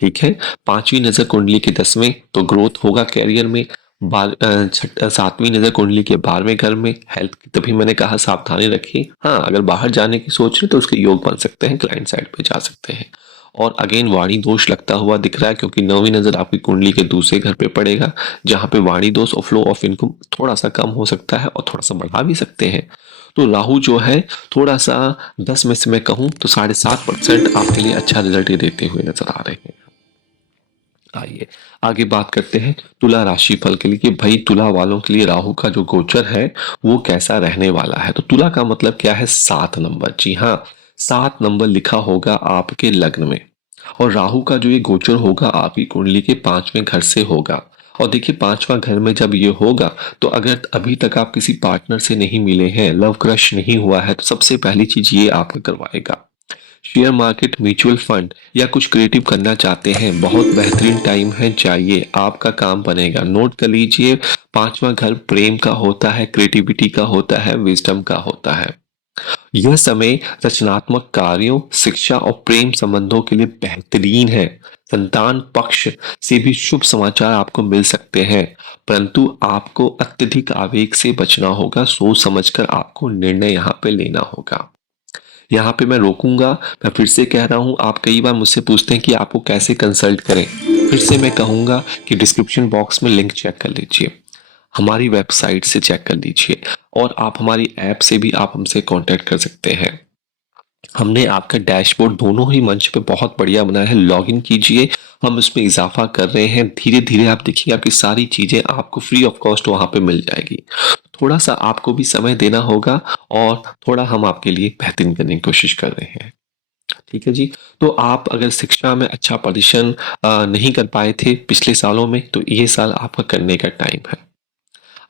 ठीक है। 5वीं नजर कुंडली के 10वें, तो ग्रोथ होगा कैरियर में। 7वीं नजर कुंडली के 12वें घर में, हेल्थ की तभी मैंने कहा सावधानी रखिए। हाँ, अगर बाहर जाने की सोच रहे तो उसके योग बन सकते हैं, क्लाइंट साइड पे जा सकते हैं। और अगेन वाणी दोष लगता हुआ दिख रहा है, क्योंकि 9वीं नजर आपकी कुंडली के दूसरे घर पे पड़ेगा, जहां पे वाणी दोष और फ्लो ऑफ इनकम थोड़ा सा कम हो सकता है और थोड़ा सा बढ़ा भी सकते हैं। तो राहु जो है थोड़ा सा 10 में से मैं कहूं तो 7.5% आपके लिए अच्छा रिजल्ट ये देते हुए नजर आ रहे हैं। आइए आगे बात करते हैं तुला राशि फल के लिए कि भाई तुला वालों के लिए राहु का जो गोचर है वो कैसा रहने वाला है। तो तुला का मतलब क्या है? 7 नंबर। जी हाँ, 7 नंबर लिखा होगा आपके लग्न में। और राहु का जो ये गोचर होगा आपकी कुंडली के 5वें घर से होगा। और देखिए, 5वां घर में जब ये होगा तो अगर अभी तक आप किसी पार्टनर से नहीं मिले हैं, लव क्रश नहीं हुआ है, तो सबसे पहली चीज ये आपका करवाएगा। शेयर मार्केट, म्यूचुअल फंड या कुछ क्रिएटिव करना चाहते हैं, बहुत बेहतरीन टाइम है, जाइए, आपका काम बनेगा। नोट कर लीजिए, 5वां घर प्रेम का होता है, क्रिएटिविटी का होता है, विजडम का होता है। यह समय रचनात्मक कार्यों, शिक्षा और प्रेम संबंधों के लिए बेहतरीन है। संतान पक्ष से भी शुभ समाचार आपको मिल सकते हैं, परंतु आपको अत्यधिक आवेग से बचना होगा। सोच समझकर आपको निर्णय यहाँ पे लेना होगा। यहाँ पे मैं रोकूंगा। मैं फिर से कह रहा हूँ, आप कई बार मुझसे पूछते हैं कि आपको कैसे कंसल्ट करें। फिर से मैं कहूंगा कि डिस्क्रिप्शन बॉक्स में लिंक चेक कर लीजिए, हमारी वेबसाइट से चेक कर लीजिए, और आप हमारी ऐप से भी आप हमसे कांटेक्ट कर सकते हैं। हमने आपका डैशबोर्ड दोनों ही मंच पे बहुत बढ़िया बनाया है, लॉगिन कीजिए। हम उसमें इजाफा कर रहे हैं, धीरे धीरे आप देखिए आपकी सारी चीजें आपको फ्री ऑफ कॉस्ट वहां पे मिल जाएगी। थोड़ा सा आपको भी समय देना होगा और थोड़ा हम आपके लिए बेहतरीन करने की कोशिश कर रहे हैं। ठीक है जी। तो आप अगर शिक्षा में अच्छा प्रदर्शन नहीं कर पाए थे पिछले सालों में, तो ये साल आपका करने का टाइम है।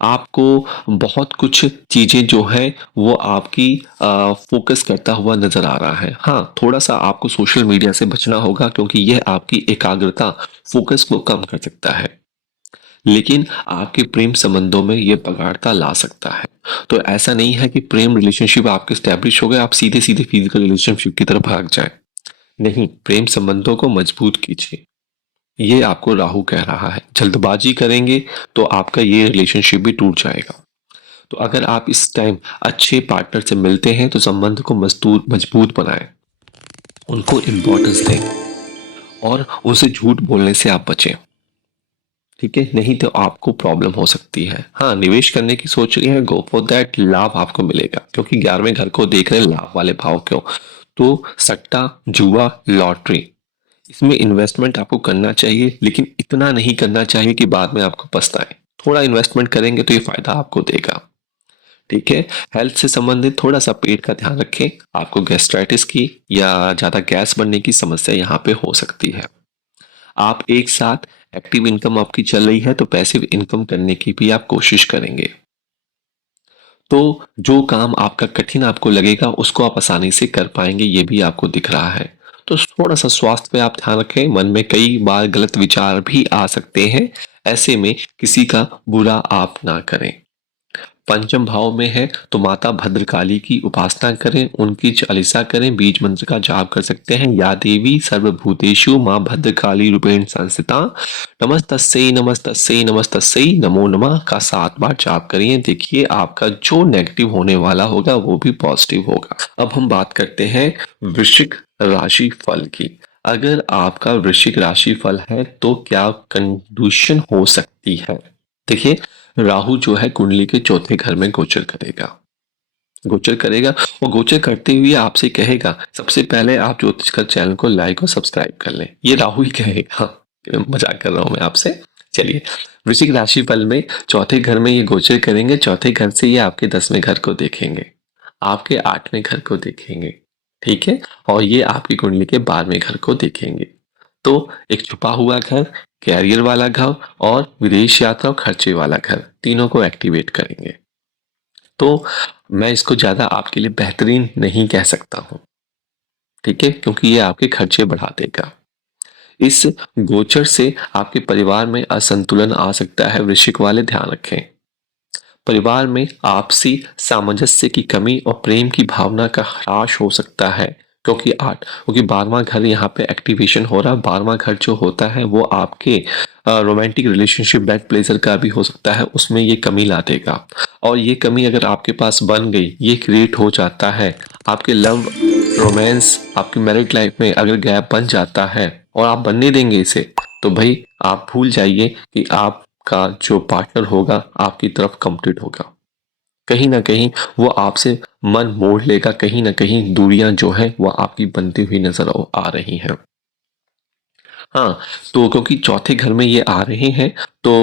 आपको बहुत कुछ चीजें जो है वो आपकी फोकस करता हुआ नजर आ रहा है। हाँ, थोड़ा सा आपको सोशल मीडिया से बचना होगा, क्योंकि यह आपकी एकाग्रता, फोकस को कम कर सकता है। लेकिन आपके प्रेम संबंधों में यह बगाड़ता ला सकता है। तो ऐसा नहीं है कि प्रेम रिलेशनशिप आपके स्टैब्लिश हो गए, आप सीधे सीधे फिजिकल रिलेशनशिप की तरफ भाग जाए। नहीं, प्रेम संबंधों को मजबूत कीजिए, ये आपको राहु कह रहा है। जल्दबाजी करेंगे तो आपका ये रिलेशनशिप भी टूट जाएगा। तो अगर आप इस टाइम अच्छे पार्टनर से मिलते हैं तो संबंध को मजबूत मजबूत बनाएं, उनको इम्पोर्टेंस दें और उनसे झूठ बोलने से आप बचें। ठीक है, नहीं तो आपको प्रॉब्लम हो सकती है। हाँ, निवेश करने की सोच रही है, गो फॉर दैट, लाभ आपको मिलेगा क्योंकि 11वें घर को देख रहे हैं लाभ वाले भाव क्यों। तो सट्टा, जुआ, लॉटरी, इसमें इन्वेस्टमेंट आपको करना चाहिए, लेकिन इतना नहीं करना चाहिए कि बाद में आपको पछताए। थोड़ा इन्वेस्टमेंट करेंगे तो ये फायदा आपको देगा। ठीक है, हेल्थ से संबंधित थोड़ा सा पेट का ध्यान रखें, आपको गैस्ट्राइटिस की या ज्यादा गैस बनने की समस्या यहाँ पे हो सकती है। आप एक साथ एक्टिव इनकम आपकी चल रही है तो पैसिव इनकम करने की भी आप कोशिश करेंगे। तो जो काम आपका कठिन आपको लगेगा उसको आप आसानी से कर पाएंगे, ये भी आपको दिख रहा है। तो थोड़ा सा स्वास्थ्य पे आप ध्यान रखें, मन में कई बार गलत विचार भी आ सकते हैं, ऐसे में किसी का बुरा आप ना करें। पंचम भाव में है तो माता भद्रकाली की उपासना करें, उनकी चालीसा करें, बीज मंत्र का जाप कर सकते हैं। या देवी सर्वभूतेषु माँ भद्रकाली रूपेण संस्थिता नमस्तस्यै नमस्तस्यै नमस्तस्यै नमो नमः का 7 बार जाप करिए। देखिए आपका जो नेगेटिव होने वाला होगा वो भी पॉजिटिव होगा। अब हम बात करते हैं वृश्चिक राशि फल की। अगर आपका वृश्चिक राशि फल है तो क्या कंडीशन हो सकती है। देखिए, राहु जो है कुंडली के चौथे घर में गोचर करेगा। गोचर करेगा और गोचर करते हुए आपसे कहेगा सबसे पहले आप ज्योतिष का चैनल को लाइक और सब्सक्राइब कर लें। ये राहु ही कहेगा, हाँ, मजाक कर रहा हूं मैं आपसे। चलिए, वृश्चिक राशि फल में चौथे घर में ये गोचर करेंगे। चौथे घर से ये आपके 10वें घर को देखेंगे, आपके 8वें घर को देखेंगे, ठीक है, और ये आपकी कुंडली के 12वें घर को देखेंगे। तो एक छुपा हुआ घर, कैरियर वाला घर और विदेश यात्रा और खर्चे वाला घर, तीनों को एक्टिवेट करेंगे। तो मैं इसको ज्यादा आपके लिए बेहतरीन नहीं कह सकता हूं, ठीक है, क्योंकि ये आपके खर्चे बढ़ा देगा। इस गोचर से आपके परिवार में असंतुलन आ सकता है, वृश्चिक वाले ध्यान रखें। परिवार में आपसी सामंजस्य की कमी और प्रेम की भावना का ह्रास हो सकता है, क्योंकि 12वां घर यहाँ पे एक्टिवेशन हो रहा है। 12वां घर जो होता है वो आपके रोमांटिक रिलेशनशिप, बेड प्लेजर का भी हो सकता है, उसमें ये कमी ला देगा। और ये कमी अगर आपके पास बन गई, ये क्रिएट हो जाता है, आपके लव रोमांस, आपकी मैरिड लाइफ में अगर गैप बन जाता है और आप बनने देंगे इसे, तो भाई आप भूल जाइए कि आपका जो पार्टनर होगा आपकी तरफ कमिटेड होगा। कहीं ना कहीं वो आपसे मन मोड़ लेगा, कहीं ना कहीं दूरियां जो है वो आपकी बनती हुई नजर आ रही हैं। हाँ, तो क्योंकि चौथे घर में ये आ रहे हैं तो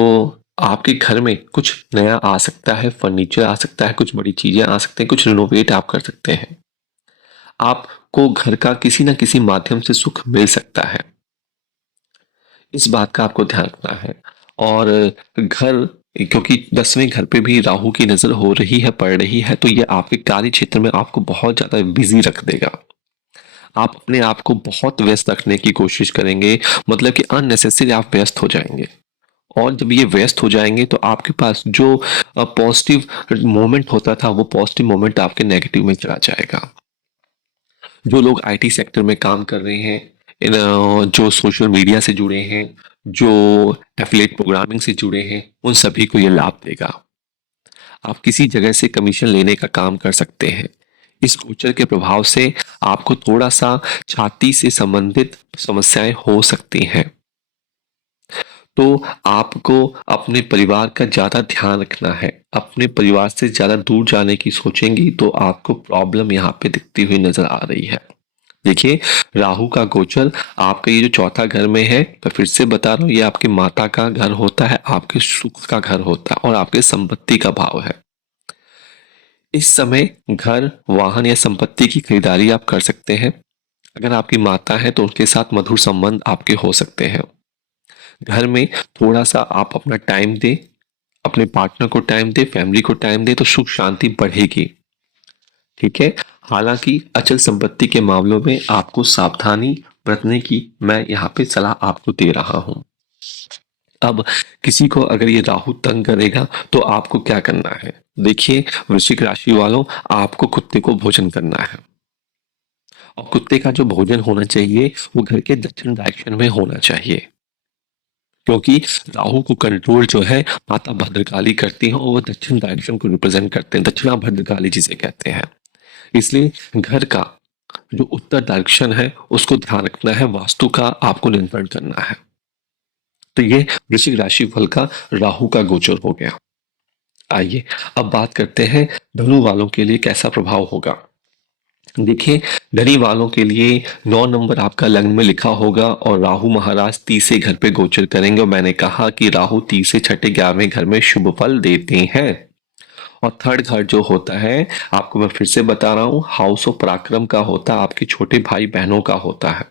आपके घर में कुछ नया आ सकता है, फर्नीचर आ सकता है, कुछ बड़ी चीजें आ सकते हैं, कुछ रिनोवेट आप कर सकते हैं। आपको घर का किसी न किसी माध्यम से सुख मिल सकता है, इस बात का आपको ध्यान रखना है। और घर, क्योंकि 10वें घर पे भी राहु की नजर हो रही है, पड़ रही है, तो ये आपके कार्य क्षेत्र में आपको बहुत ज्यादा बिजी रख देगा। आप अपने आप को बहुत व्यस्त रखने की कोशिश करेंगे, मतलब कि अननेसेसरी आप व्यस्त हो जाएंगे। और जब ये व्यस्त हो जाएंगे तो आपके पास जो पॉजिटिव मोमेंट होता था वो पॉजिटिव मोमेंट आपके नेगेटिव में चला जाएगा। जो लोग आईटी सेक्टर में काम कर रहे हैं, जो सोशल मीडिया से जुड़े हैं, जो एफिलिएट प्रोग्रामिंग से जुड़े हैं, उन सभी को ये लाभ देगा। आप किसी जगह से कमीशन लेने का काम कर सकते हैं। इस गोचर के प्रभाव से आपको थोड़ा सा छाती से संबंधित समस्याएं हो सकती हैं। तो आपको अपने परिवार का ज्यादा ध्यान रखना है। अपने परिवार से ज्यादा दूर जाने की सोचेंगी तो आपको प्रॉब्लम यहाँ पे दिखती हुई नजर आ रही है। देखिए, राहु का गोचर आपका ये जो चौथा घर में है, तो फिर से बता रहा हूँ, ये आपके माता का घर होता है, आपके सुख का घर होता है और आपके संपत्ति का भाव है। इस समय घर, वाहन या संपत्ति की खरीदारी आप कर सकते हैं। अगर आपकी माता है तो उनके साथ मधुर संबंध आपके हो सकते हैं। घर में थोड़ा सा आप अपना टाइम दें, अपने पार्टनर को टाइम दें, फैमिली को टाइम दें, तो सुख शांति बढ़ेगी। ठीक है, हालांकि अचल संपत्ति के मामलों में आपको सावधानी बरतने की मैं यहाँ पे सलाह आपको दे रहा हूँ। अब किसी को अगर ये राहु तंग करेगा तो आपको क्या करना है। देखिए, वृश्चिक राशि वालों, आपको कुत्ते को भोजन करना है और कुत्ते का जो भोजन होना चाहिए वो घर के दक्षिण डायरेक्शन में होना चाहिए, क्योंकि राहु को कंट्रोल जो है माता भद्रकाली करती है और वो दक्षिण डायरेक्शन को रिप्रेजेंट करते हैं, दक्षिणा भद्रकाली जिसे कहते हैं। इसलिए घर का जो उत्तर डायरेक्शन है उसको ध्यान रखना है, वास्तु का आपको नियंत्रण करना है। तो ये वृश्चिक राशि फल का राहु का गोचर हो गया। आइए अब बात करते हैं धनु वालों के लिए कैसा प्रभाव होगा। देखिए, धनी वालों के लिए 9 नंबर आपका लग्न में लिखा होगा और राहु महाराज तीसरे घर पे गोचर करेंगे और मैंने कहा कि राहु तीसरे छठे 11वें घर में शुभ फल देते हैं। और थर्ड घर जो होता है, आपको मैं फिर से बता रहा हूँ, हाउस ऑफ पराक्रम का होता है, आपके छोटे भाई बहनों का होता है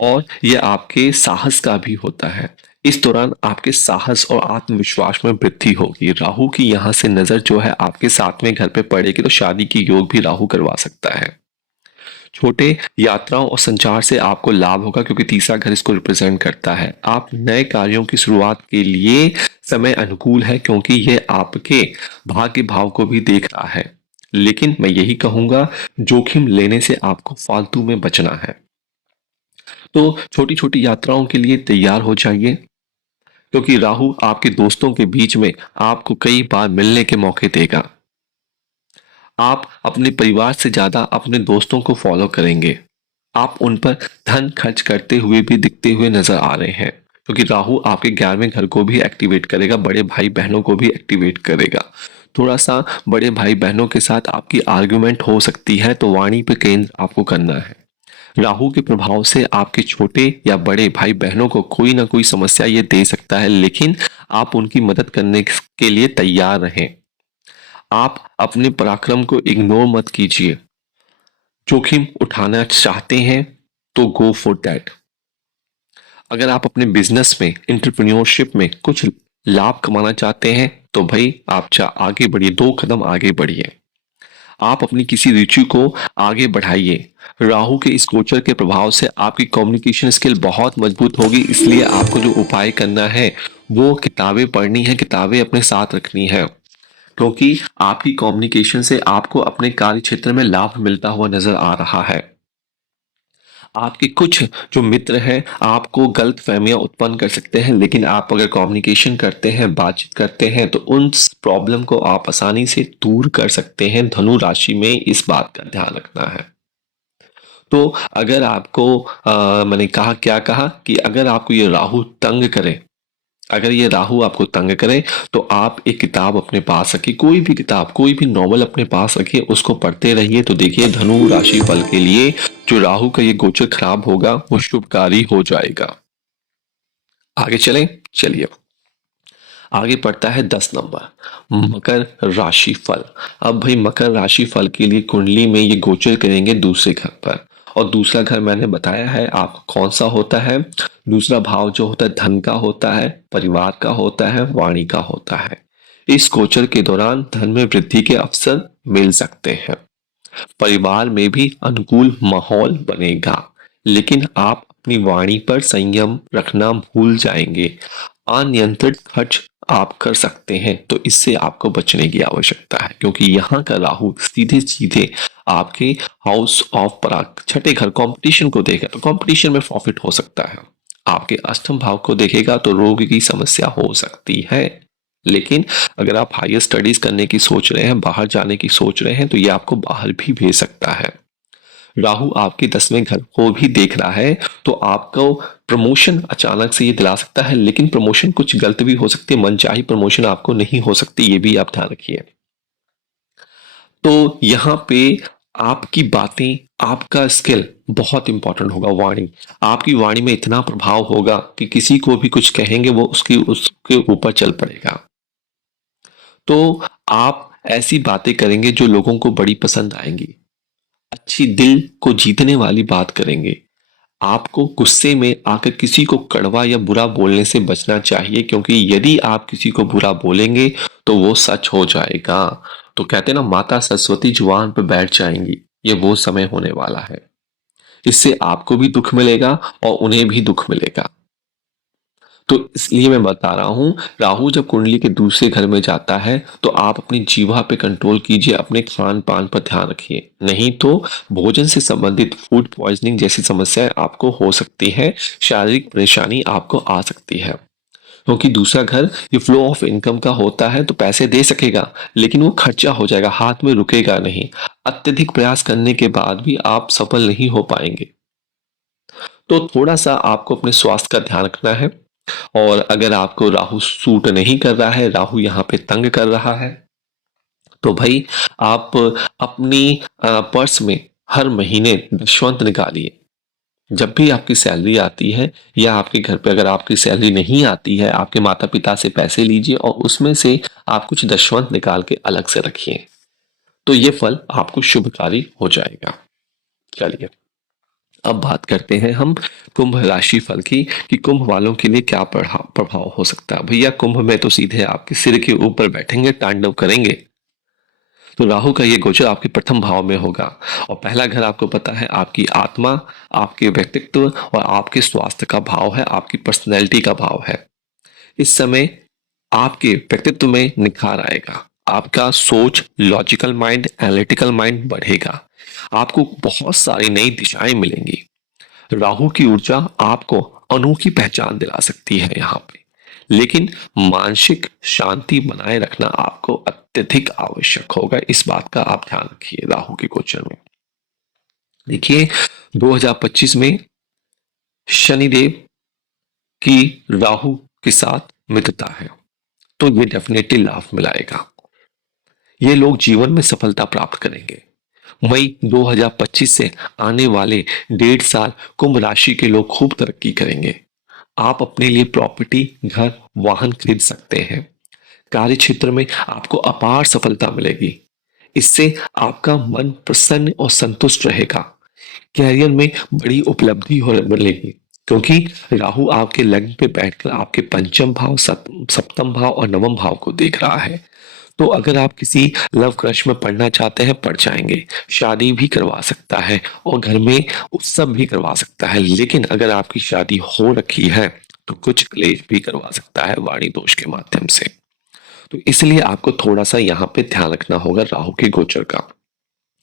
और ये आपके साहस का भी होता है। इस दौरान आपके साहस और आत्मविश्वास में वृद्धि होगी। राहु की यहाँ से नजर जो है आपके 7वें घर पे पड़ेगी तो शादी की योग भी राहु करवा सकता है। छोटे यात्राओं और संचार से आपको लाभ होगा क्योंकि तीसरा घर इसको रिप्रेजेंट करता है। आप नए कार्यों की शुरुआत के लिए समय अनुकूल है क्योंकि ये आपके भाग्य भाव को भी देख रहा है। लेकिन मैं यही कहूंगा, जोखिम लेने से आपको फालतू में बचना है। तो छोटी छोटी यात्राओं के लिए तैयार हो जाइए क्योंकि राहु आपके दोस्तों के बीच में आपको कई बार मिलने के मौके देगा। आप अपने परिवार से ज्यादा अपने दोस्तों को फॉलो करेंगे। आप उन पर धन खर्च करते हुए भी दिखते हुए नजर आ रहे हैं क्योंकि राहु आपके 11वें घर को भी एक्टिवेट करेगा, बड़े भाई बहनों को भी एक्टिवेट करेगा। थोड़ा सा बड़े भाई बहनों के साथ आपकी आर्ग्यूमेंट हो सकती है तो वाणी पे केंद्र आपको करना है। राहु के प्रभाव से आपके छोटे या बड़े भाई बहनों को कोई ना कोई समस्या ये दे सकता है, लेकिन आप उनकी मदद करने के लिए तैयार रहें। आप अपने पराक्रम को इग्नोर मत कीजिए। जोखिम उठाना चाहते हैं तो गो फॉर दैट। अगर आप अपने बिजनेस में, एंटरप्रेन्योरशिप में कुछ लाभ कमाना चाहते हैं तो भाई आप आगे बढ़िए, 2 कदम आगे बढ़िए। आप अपनी किसी रुचि को आगे बढ़ाइए। राहु के इस गोचर के प्रभाव से आपकी कम्युनिकेशन स्किल बहुत मजबूत होगी, इसलिए आपको जो उपाय करना है वो किताबें पढ़नी है, किताबें अपने साथ रखनी है क्योंकि आपकी कम्युनिकेशन से आपको अपने कार्य क्षेत्र में लाभ मिलता हुआ नजर आ रहा है। आपके कुछ जो मित्र हैं आपको गलत फहमियां उत्पन्न कर सकते हैं, लेकिन आप अगर कम्युनिकेशन करते हैं, बातचीत करते हैं तो उन प्रॉब्लम को आप आसानी से दूर कर सकते हैं। धनु राशि में इस बात का ध्यान रखना है। तो अगर आपको मैंने कहा, क्या कहा कि अगर आपको ये राहु तंग करे, अगर ये राहु आपको तंग करे तो आप एक किताब अपने पास रखिए, कोई भी किताब, कोई भी नॉवल अपने पास रखिए, उसको पढ़ते रहिए। तो देखिए धनु राशि फल के लिए जो राहु का ये गोचर खराब होगा वो शुभकारी हो जाएगा। आगे चलें, चलिए आगे पड़ता है 10 नंबर मकर राशि फल। अब भाई मकर राशि फल के लिए कुंडली में ये गोचर करेंगे दूसरे घर पर और दूसरा घर मैंने बताया है आपको कौन सा होता है। दूसरा भाव जो होता है धन का होता है, परिवार का होता है, वाणी का होता है। इस गोचर के दौरान धन में वृद्धि के अवसर मिल सकते हैं, परिवार में भी अनुकूल माहौल बनेगा, लेकिन आप अपनी वाणी पर संयम रखना भूल जाएंगे। अनियंत्रित खर्च आप कर सकते हैं तो इससे आपको बचने की आवश्यकता है क्योंकि यहाँ का राहु सीधे सीधे आपके हाउस ऑफ पराग छठे घर कंपटीशन को देखेगा तो कंपटीशन में प्रॉफिट हो सकता है। आपके अष्टम भाव को देखेगा तो रोग की समस्या हो सकती है। लेकिन अगर आप हायर स्टडीज करने की सोच रहे हैं, बाहर जाने की सोच रहे हैं तो ये आपको बाहर भी भेज सकता है। राहु आपके 10वें घर को भी देख रहा है तो आपको प्रमोशन अचानक से ये दिला सकता है, लेकिन प्रमोशन कुछ गलत भी हो सकती है, मनचाही प्रमोशन आपको नहीं हो सकती, ये भी आप ध्यान रखिए। तो यहाँ पे आपकी बातें, आपका स्किल बहुत इंपॉर्टेंट होगा। वाणी, आपकी वाणी में इतना प्रभाव होगा कि किसी को भी कुछ कहेंगे वो उसके ऊपर चल पड़ेगा। तो आप ऐसी बातें करेंगे जो लोगों को बड़ी पसंद आएंगी, अच्छी दिल को जीतने वाली बात करेंगे। आपको गुस्से में आकर किसी को कड़वा या बुरा बोलने से बचना चाहिए क्योंकि यदि आप किसी को बुरा बोलेंगे तो वो सच हो जाएगा। तो कहते हैं ना, माता सरस्वती जुबान पर बैठ जाएंगी, ये वो समय होने वाला है। इससे आपको भी दुख मिलेगा और उन्हें भी दुख मिलेगा। तो इसलिए मैं बता रहा हूं, राहु जब कुंडली के दूसरे घर में जाता है तो आप अपनी जीवा पे कंट्रोल कीजिए, अपने खान पान पर ध्यान रखिए, नहीं तो भोजन से संबंधित फूड पॉइजनिंग जैसी समस्याएं आपको हो सकती है, शारीरिक परेशानी आपको आ सकती है। क्योंकि दूसरा घर ये फ्लो ऑफ इनकम का होता है तो पैसे दे सकेगा लेकिन वो खर्चा हो जाएगा, हाथ में रुकेगा नहीं। अत्यधिक प्रयास करने के बाद भी आप सफल नहीं हो पाएंगे। तो थोड़ा सा आपको अपने स्वास्थ्य का ध्यान रखना है। और अगर आपको राहु सूट नहीं कर रहा है, राहु यहाँ पे तंग कर रहा है, तो भाई आप अपनी पर्स में हर महीने दशवंत निकालिए। जब भी आपकी सैलरी आती है या आपके घर पे अगर आपकी सैलरी नहीं आती है, आपके माता पिता से पैसे लीजिए और उसमें से आप कुछ दशवंत निकाल के अलग से रखिए, तो ये फल आपको शुभकारी हो जाएगा। चलिए अब बात करते हैं हम कुंभ राशि फल की कि कुंभ वालों के लिए क्या प्रभाव हो सकता है। भैया कुंभ में तो सीधे आपके सिर के ऊपर बैठेंगे, तांडव करेंगे। तो राहु का ये गोचर आपके प्रथम भाव में होगा और पहला घर आपको पता है आपकी आत्मा, आपके व्यक्तित्व और आपके स्वास्थ्य का भाव है, आपकी पर्सनैलिटी का भाव है। इस समय आपके व्यक्तित्व में निखार आएगा, आपका सोच, लॉजिकल माइंड, एनालिटिकल माइंड बढ़ेगा, आपको बहुत सारी नई दिशाएं मिलेंगी। राहु की ऊर्जा आपको अनोखी पहचान दिला सकती है यहाँ पे, लेकिन मानसिक शांति बनाए रखना आपको अत्यधिक आवश्यक होगा। इस बात का आप ध्यान रखिए राहु के गोचर में। देखिए 2025 में शनिदेव की राहु के साथ मित्रता है, तो ये डेफिनेटली लाभ मिलाएगा। ये लोग जीवन में सफलता प्राप्त करेंगे। मई 2025 से आने वाले 1.5 साल कुंभ राशि के लोग खूब तरक्की करेंगे। आप अपने लिए प्रॉपर्टी, घर, वाहन खरीद सकते हैं। कार्य क्षेत्र में आपको अपार सफलता मिलेगी। इससे आपका मन प्रसन्न और संतुष्ट रहेगा। कैरियर में बड़ी उपलब्धि हो मिलेगी क्योंकि राहु आपके लग्न पे बैठकर आपके पंचम भाव, सप्तम भाव और नवम भाव को देख रहा है। तो अगर आप किसी लव क्रश में पढ़ना चाहते हैं, पढ़ जाएंगे, शादी भी करवा सकता है और घर में उत्सव भी करवा सकता है। लेकिन अगर आपकी शादी हो रखी है तो कुछ क्लेश भी करवा सकता है वाणी दोष के माध्यम से। तो इसलिए आपको थोड़ा सा यहाँ पे ध्यान रखना होगा राहु के गोचर का।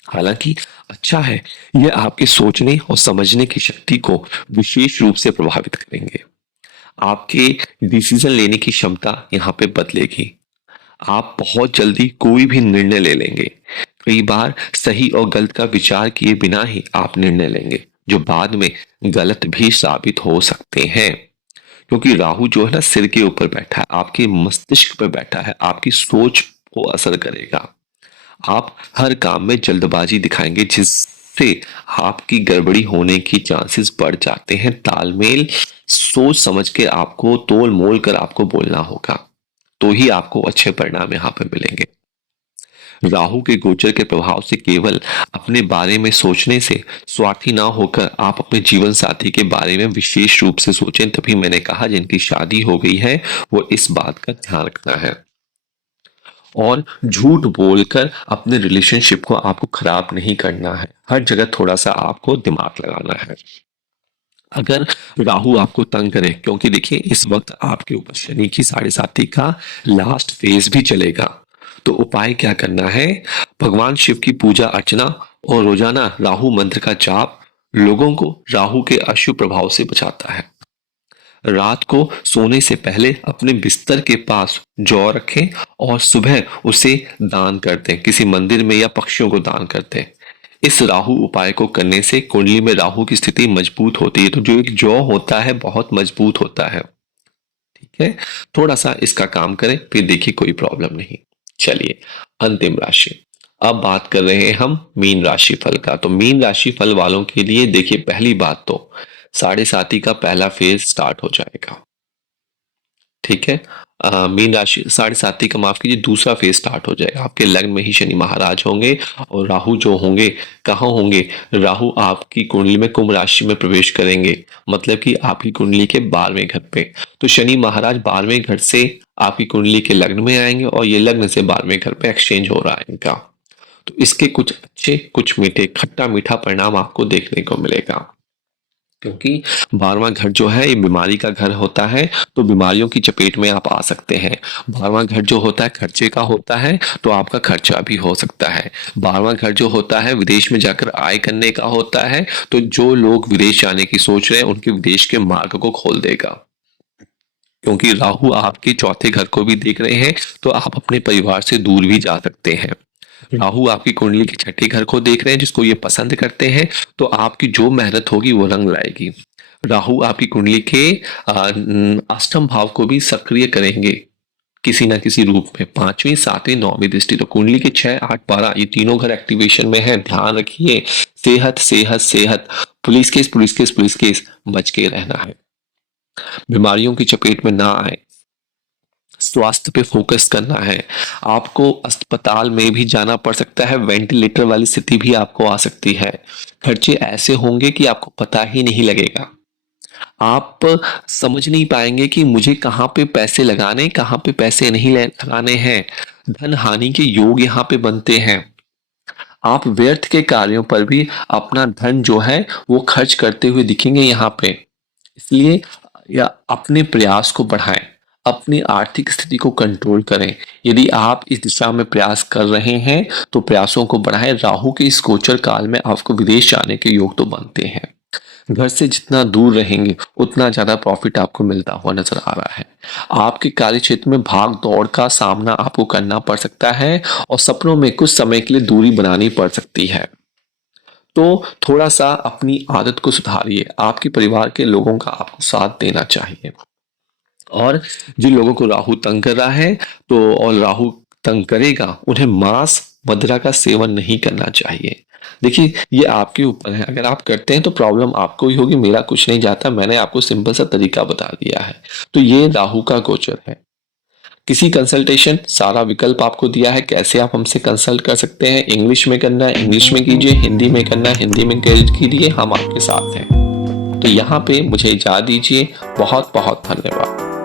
हालांकि अच्छा है, यह आपके सोचने और समझने की शक्ति को विशेष रूप से प्रभावित करेंगे। आपके डिसीजन लेने की क्षमता यहाँ पे बदलेगी। आप बहुत जल्दी कोई भी निर्णय ले लेंगे। कई बार सही और गलत का विचार किए बिना ही आप निर्णय लेंगे, जो बाद में गलत भी साबित हो सकते हैं। क्योंकि राहु जो है ना सिर के ऊपर बैठा है, आपके मस्तिष्क पर बैठा है, आपकी सोच को असर करेगा। आप हर काम में जल्दबाजी दिखाएंगे जिससे आपकी गड़बड़ी होने की चांसेस बढ़ जाते हैं। तालमेल सोच समझ के आपको तोल मोल कर आपको बोलना होगा, तो ही आपको अच्छे परिणाम यहाँ पे मिलेंगे। राहु के गोचर के प्रभाव से केवल अपने बारे में सोचने से स्वार्थी ना होकर आप अपने जीवन साथी के बारे में विशेष रूप से सोचें। तभी मैंने कहा जिनकी शादी हो गई है वो इस बात का ध्यान रखना है और झूठ बोलकर अपने रिलेशनशिप को आपको खराब नहीं करना है। हर जगह थोड़ा सा आपको दिमाग लगाना है। अगर राहु आपको तंग करे, क्योंकि देखिए इस वक्त आपके ऊपर शनि की 7.5 का लास्ट फेज भी चलेगा, तो उपाय क्या करना है? भगवान शिव की पूजा अर्चना और रोजाना राहु मंत्र का जाप लोगों को राहु के अशुभ प्रभाव से बचाता है। रात को सोने से पहले अपने बिस्तर के पास जौ रखें और सुबह उसे दान कर दें, किसी मंदिर में या पक्षियों को दान कर दें। इस राहु उपाय को करने से कुंडली में राहु की स्थिति मजबूत होती है। तो जो एक जौ होता है बहुत मजबूत होता है। ठीक है, थोड़ा सा इसका काम करें, फिर देखिए कोई प्रॉब्लम नहीं। चलिए अंतिम राशि, अब बात कर रहे हैं हम मीन राशि फल का। तो मीन राशि फल वालों के लिए देखिए पहली बात तो 7.5 का पहला फेज स्टार्ट हो जाएगा। ठीक है, मीन राशि 7.5 का माफ कीजिए दूसरा फेज स्टार्ट हो जाएगा। आपके लग्न में ही शनि महाराज होंगे और राहु जो होंगे कहाँ होंगे? राहु आपकी कुंडली में कुंभ राशि में प्रवेश करेंगे, मतलब कि आपकी कुंडली के 12वें घर पे। तो शनि महाराज 12वें घर से आपकी कुंडली के लग्न में आएंगे और ये लग्न से 12वें घर पे एक्सचेंज हो रहा है इनका। तो इसके कुछ अच्छे, कुछ मीठे, खट्टा मीठा परिणाम आपको देखने को मिलेगा। क्योंकि 12वां घर जो है ये बीमारी का घर होता है, तो बीमारियों की चपेट में आप आ सकते हैं। 12वां घर जो होता है खर्चे का होता है, तो आपका खर्चा भी हो सकता है। 12वां घर जो होता है विदेश में जाकर आय करने का होता है, तो जो लोग विदेश जाने की सोच रहे हैं उनके विदेश के मार्ग को खोल देगा। क्योंकि राहु आपके चौथे घर को भी देख रहे हैं, तो आप अपने परिवार से दूर भी जा सकते हैं। राहु आपकी कुंडली के छठे घर को देख रहे हैं, जिसको ये पसंद करते हैं, तो आपकी जो मेहनत होगी वो रंग लाएगी। राहु आपकी कुंडली के अष्टम भाव को भी सक्रिय करेंगे किसी ना किसी रूप में। 5वीं 7वीं 9वीं दृष्टि, तो कुंडली के 6 8 12 ये तीनों घर एक्टिवेशन में है। ध्यान रखिए, सेहत सेहत सेहत, police case police case police case, बच के रहना है, बीमारियों की चपेट में ना आए, स्वास्थ्य पे फोकस करना है। आपको अस्पताल में भी जाना पड़ सकता है, वेंटिलेटर वाली स्थिति भी आपको आ सकती है। खर्चे ऐसे होंगे कि आपको पता ही नहीं लगेगा, आप समझ नहीं पाएंगे कि मुझे कहाँ पे पैसे लगाने, कहाँ पे पैसे नहीं लगाने हैं। धन हानि के योग यहाँ पे बनते हैं। आप व्यर्थ के कार्यों पर भी अपना धन जो है वो खर्च करते हुए दिखेंगे यहाँ पे। इसलिए या अपने प्रयास को बढ़ाएं, अपनी आर्थिक स्थिति को कंट्रोल करें। यदि आप इस दिशा में प्रयास कर रहे हैं तो प्रयासों को बढ़ाएं। राहु के इस गोचर काल में आपको विदेश जाने के योग तो बनते हैं। घर से जितना दूर रहेंगे उतना ज़्यादा प्रॉफिट आपको मिलता हुआ नजर आ रहा है। आपके कार्य क्षेत्र में भाग दौड़ का सामना आपको करना पड़ सकता है और सपनों में कुछ समय के लिए दूरी बनानी पड़ सकती है। तो थोड़ा सा अपनी आदत को सुधारिए। आपके परिवार के लोगों का आपको साथ देना चाहिए। और जिन लोगों को राहु तंग कर रहा है तो और राहु तंग करेगा, उन्हें मांस मदिरा का सेवन नहीं करना चाहिए। देखिए, ये आपके ऊपर है, अगर आप करते हैं तो प्रॉब्लम आपको ही होगी, मेरा कुछ नहीं जाता। मैंने आपको सिंपल सा तरीका बता दिया है। तो ये राहु का गोचर है। किसी कंसल्टेशन सारा विकल्प आपको दिया है, कैसे आप हमसे कंसल्ट कर सकते हैं। इंग्लिश में करना है इंग्लिश में कीजिए, हिंदी में करना है हिंदी में कीजिए, हम आपके साथ हैं। तो यहाँ पे मुझे इजाजत दीजिए। बहुत बहुत धन्यवाद।